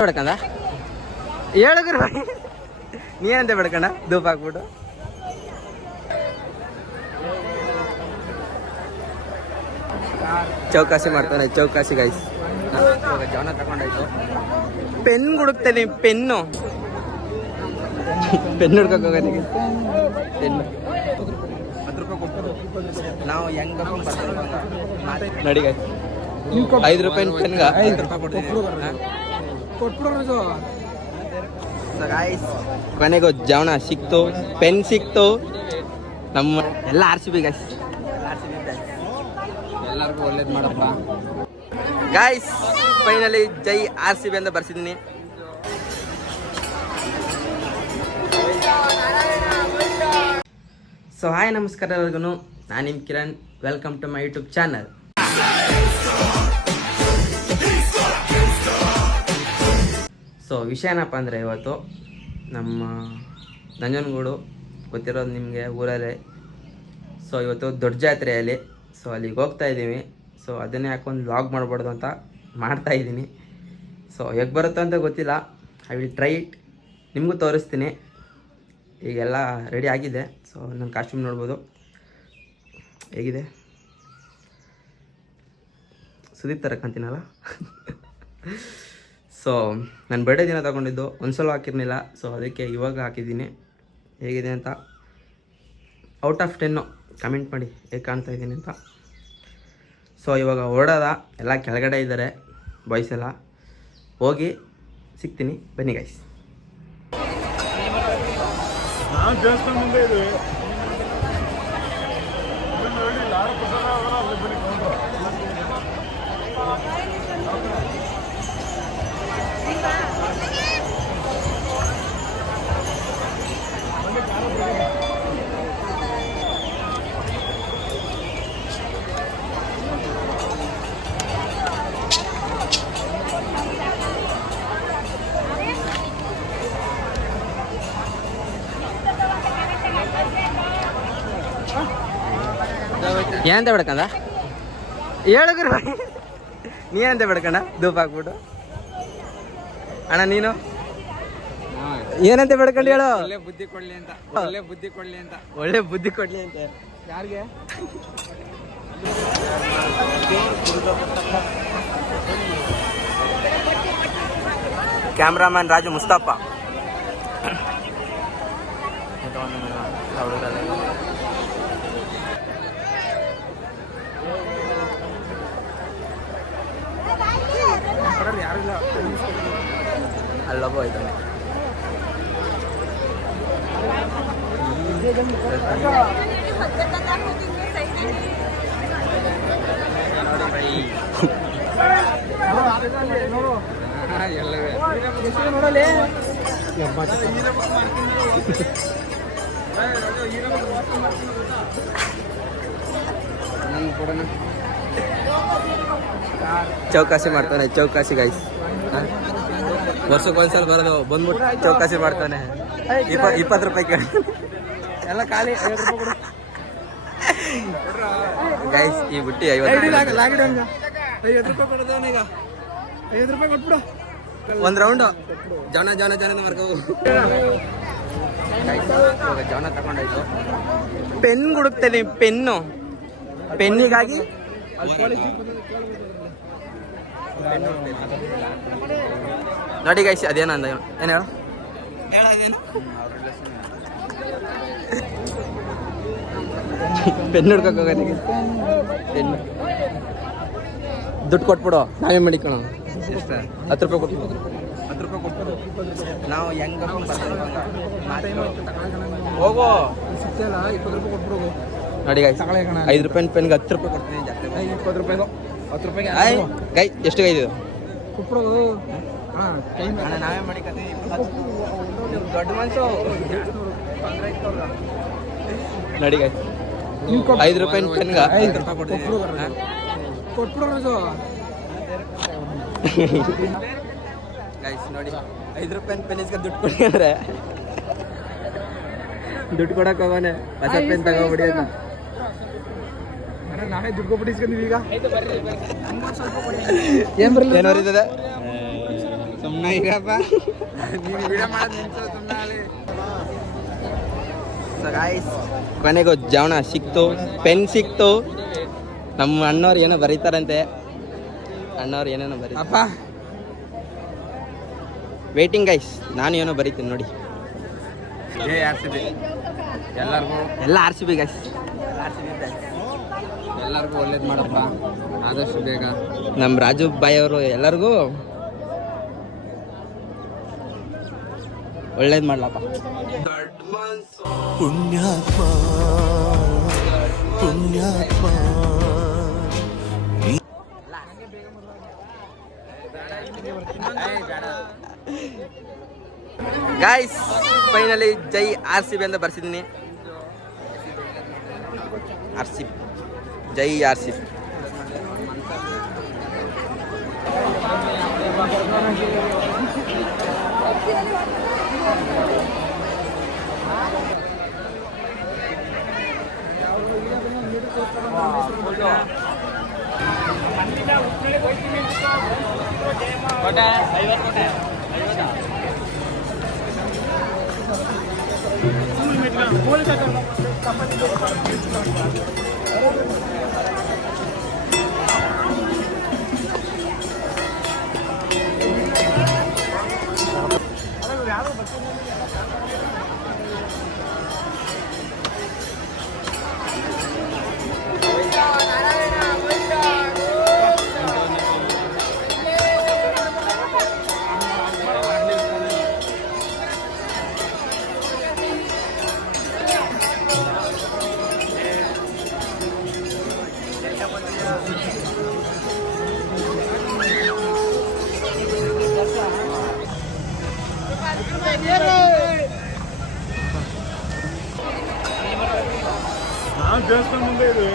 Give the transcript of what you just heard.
ಬೇಡ್ಕಂದ ಹೇಳಗ್ರ ನೀ ಅಂತ ಬೇಡ್ಕಂಡ ಧೂಪ ಹಾಕ್ಬಿಟ್ಟು ಚೌಕಾಸಿ ಮಾಡ್ತಾನೆ. ಚೌಕಾಸಿ ಗೈಸ್ ಇವಾಗ ಜವನ ತಗೊಂಡಾಯ್ತು. ಪೆನ್ ಹುಡುಕ್ತೇನೆ. ಪೆನ್ನು ಹುಡ್ಕಕ್ ಹೋಗೋದಿಗೆ ಪೆನ್ನು 10 ರೂಪಾಯಿ ಕೊಟ್ಟು ನಾವು ಹೆಂಗ್ ನಡಿ ಗೈಸ್. 5 ರೂಪಾಯಿ ಪೆನ್ಗೆ 5 ರೂಪಾಯಿ ಕೊಡ್ತೀವಿ. ಕೊನೆಗೂ ಜವನ ಸಿಕ್ತು, ಪೆನ್ ಸಿಕ್ತು. ನಮ್ಮ ಎಲ್ಲ RCB ಗೈಸ್, ಎಲ್ಲರಿಗೂ ಒಳ್ಳೇದು ಮಾಡಪ್ಪ ಗೈಸ್. ಫೈನಲಿ ಜೈ RCB ಅಂತ ಬರ್ಸಿದ್ದೀನಿ. ಸೊ ಹಾಯ್, ನಮಸ್ಕಾರ ಎಲ್ರಿಗೂ. ನಾನು ನಿಮ್ಮ Kiran. Welcome to my YouTube channel. So ವಿಷಯ ಏನಪ್ಪ ಅಂದರೆ, ಇವತ್ತು ನಮ್ಮ ನಂಜನಗೂಡು ಗೊತ್ತಿರೋದು ನಿಮಗೆ ಊರಲ್ಲೇ. ಸೊ ಇವತ್ತು ದೊಡ್ಡ ಜಾತ್ರೆಯಲ್ಲಿ, ಸೊ ಅಲ್ಲಿಗೆ ಹೋಗ್ತಾ ಇದ್ದೀವಿ. ಸೊ ಅದನ್ನೇ ಹಾಕೊಂಡು ವ್ಲಾಗ್ ಮಾಡ್ಬಾರ್ದು ಅಂತ ಮಾಡ್ತಾಯಿದ್ದೀನಿ. ಸೊ ಹೇಗೆ ಬರುತ್ತೋ ಅಂತ ಗೊತ್ತಿಲ್ಲ. I will try it. ನಿಮಗೂ ತೋರಿಸ್ತೀನಿ. ಈಗೆಲ್ಲ ರೆಡಿ ಆಗಿದೆ. ಸೊ ನನ್ನ ಕಾಸ್ಟ್ಯೂಮ್ ನೋಡ್ಬೋದು ಹೇಗಿದೆ. ಸುದೀಪ್ ಥರ ಕಾಣ್ತೀನಲ್ಲ. ಸೊ ನಾನು ಬರ್ಡೇ ದಿನ ತೊಗೊಂಡಿದ್ದು, ಒಂದ್ಸಲ ಹಾಕಿರ್ಲಿಲ್ಲ. ಸೊ ಅದಕ್ಕೆ ಇವಾಗ ಹಾಕಿದ್ದೀನಿ. ಹೇಗಿದೆ ಅಂತ ಔಟ್ ಆಫ್ 10 ಕಮೆಂಟ್ ಮಾಡಿ ಹೇಗೆ ಕಾಣ್ತಾ ಇದ್ದೀನಿ ಅಂತ. ಸೊ ಇವಾಗ ಹೊರಡೋದ, ಎಲ್ಲ ಕೆಳಗಡೆ ಇದ್ದಾರೆ ಬಾಯ್ಸ್ ಎಲ್ಲ. ಹೋಗಿ ಸಿಗ್ತೀನಿ, ಬನ್ನಿ ಗೈಸ್. ಏನಂತ ಬೇಡ್ಕಂದ ಹೇಳಗ್ರ ನೀ ಅಂತ ಬೇಡ್ಕಂಡ ಧೂಪ ಹಾಕ್ಬಿಟ್ಟು. ಅಣ್ಣ ನೀನು ಏನಂತ ಬೇಡ್ಕೊಂಡು ಹೇಳು. ಒಳ್ಳೆ ಬುದ್ಧಿ ಕೊಡ್ಲಿ ಅಂತ. ಒಳ್ಳೆ ಬುದ್ಧಿ ಕೊಡ್ಲಿ ಅಂತ ಯಾರಿಗೆ? ಕ್ಯಾಮ್ರಾಮನ್ ರಾಜು ಮುಸ್ತಫಾ. ಅಲ್ಲೊಬ್ಬ ಆಯ್ತಾನೆ. ಚೌಕಾಸಿ ಮಾಡ್ತಾನೆ. ಚೌಕಾಸಿ ಗೈಸ್ ವರ್ಷಕ್ಕೆ ಒಂದ್ಸಲ ಬರೋದು, ಬಂದ್ಬಿಟ್ಟು ಚೌಕಾಸಿ ಮಾಡ್ತಾನೆ. 20 ರೂಪಾಯಿ ಕೇಳಿ ಎಲ್ಲ ಖಾಲಿ. ಗೈಸ್ ಈ ಬುಟ್ಟಿ 50 ರೂಪಾಯಿ ಕೊಟ್ಬಿಡು. ಒಂದು ರೌಂಡು ಜವನ ವರ್ಗವು ಜವನ ತಗೊಂಡಾಯ್ತು. ಪೆನ್ ಹುಡುಕ್ತೇನೆ. ಪೆನ್ನಿಗಾಗಿ ನೋಡಿ ಗೈಸ್. ಅದೇನ ಅಂದ, ಏನು ಹೇಳು. ಪೆನ್ ಹುಡ್ಕಕ್ಕೆ ಹೋಗೋದಿಗೆ ಪೆನ್ನು ದುಡ್ಡು ಕೊಟ್ಬಿಡು, ನಾವೇ ಮಾಡಿಕೋಣ. 10 ರೂಪಾಯಿ ಕೊಟ್ಬಿಡು. 10 ರೂಪಾಯಿ ಕೊಟ್ಬಿಡು. ನಾವು ಹೆಂಗ ಹೋಗೋ ಸಿಗ್ತಲ್ಲ. 20 ರೂಪಾಯಿ ಕೊಟ್ಬಿಡು ನೋಡಿ ಗೈಸ್. 5 ರೂಪಾಯಿ ಪೆನ್ಗೆ 10 ರೂಪಾಯಿ ಕೊಡ್ತೀನಿ. 20 ರೂಪಾಯಿಗೂ 10 ರೂಪಾಯಿಗೆ ಗೈ ಎಷ್ಟು ಗೈ ಇದು ಕೊಟ್ಬಿಡೋದು. ನಾವೇ ಮಾಡಿಕತ್ತೀವಿ. ದೊಡ್ಡ ಮನ್ಸು ನೋಡಿ ಗೈ. 5 ರೂಪಾಯಿ ಪೆನ್ಗೆ 5 ರೂಪಾಯಿ ಕೊಡ್ತೀನಿ. ಕೊಟ್ಬಿಡೋದು ಗೈಸ್ ನೋಡಿ. 5 ರೂಪಾಯಿ ಪೆನ್ನಿಸ್ಗೆ ದುಡ್ಡು ಕೊಡಿ ಅಂದರೆ ದುಡ್ಡು ಕೊಡಕ್ಕೆ ಹೋಗೋನೆ. ಹೊಸ ಪೆನ್ ತಗೋಬಿಡಿ ಅಂತ ನಾವೇ ದುಡ್ಡು ಕೊಟ್ಬಿಟ್ಟು ಈಗ. ಏನು ಬರಲಿದೆ ಸುಮ್ಮನೆ ಇರಪ್ಪ ನೀನು ವಿಡಿಯೋ ಮಾಡೋದು ನಿಂತು ಸುಮ್ಮನೆ. ಸೊ ಗಾಯ್ಸ್ ಕೊನೆಗೂ ಜವನ ಸಿಕ್ತು, ಪೆನ್ ಸಿಕ್ತು. ನಮ್ಮ ಅಣ್ಣವ್ರು ಏನೋ ಬರೀತಾರಂತೆ, ಅಣ್ಣವ್ರು ಏನೇನೋ ಬರೀ ಅಪ್ಪ ವೇಟಿಂಗ್ ಗೈಸ್. ನಾನು ಏನೋ ಬರೀತೀನಿ ನೋಡಿ. ಎಲ್ಲರಿಗೂ ಎಲ್ಲ ಆರ್ ಸಿ ಬಿ ಗೈಸ್, ಎಲ್ಲರಿಗೂ ಒಳ್ಳೇದು ಮಾಡಪ್ಪ ಆದಷ್ಟು ಬೇಗ. ನಮ್ಮ ರಾಜು ಬಾಯ್ ಅವರು ಎಲ್ಲರಿಗೂ ಒಳ್ಳೇದು ಮಾಡ್ಲಪ್ಪ. ಪುಣ್ಯಾತ್ಮ ಪುಣ್ಯಾತ್ಮ. ಗಾಯ್ಸ್ ಫೈನಲಿ ಜೈ ಆರ್ ಸಿ ಬಿ ಅಂತ ಬರ್ಸಿದ್ದೀನಿ. ಆರ್ ಸಿ ಬಿ, ಜೈ ಆರ್ ಸಿ ಬಿ. ನಾನು ದೇವಸ್ಥಾನ ಮುಂದೆ ಇದ್ವಿ.